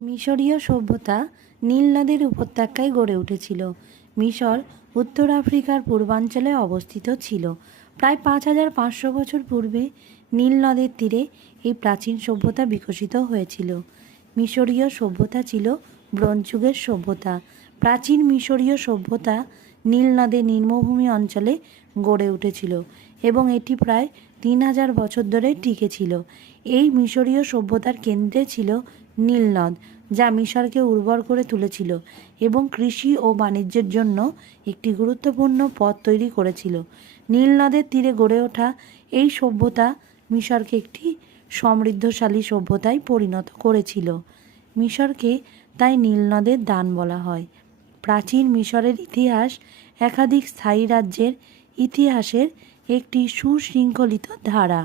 মিশরীয় সভ্যতা নীল নদের উপত্যকায় গড়ে উঠেছিল। মিশর উত্তর আফ্রিকার পূর্বাঞ্চলে অবস্থিত ছিল। প্রায় পাঁচ হাজার পাঁচশো বছর পূর্বে নীল নদের তীরে এই প্রাচীন সভ্যতা বিকশিত হয়েছিল। মিশরীয় সভ্যতা ছিল ব্রোঞ্জ যুগের সভ্যতা। প্রাচীন মিশরীয় সভ্যতা নীল নদের নিম্নভূমি অঞ্চলে গড়ে উঠেছিল এবং এটি প্রায় তিন হাজার বছর ধরে টিকে ছিল। এই মিশরীয় সভ্যতার কেন্দ্রে ছিল নীল নদ, যা মিশরকে উর্বর করে তুলেছিল এবং কৃষি ও বাণিজ্যের জন্য একটি গুরুত্বপূর্ণ পথ তৈরি করেছিল। নীল নদের তীরে গড়ে ওঠা এই সভ্যতা মিশরকে একটি সমৃদ্ধশালী সভ্যতায় পরিণত করেছিল। মিশরকে তাই নীল নদের দান বলা হয়। প্রাচীন মিশরের ইতিহাস একাধিক স্থায়ী রাজ্যের ইতিহাসের একটি সুশৃঙ্খলিত ধারা।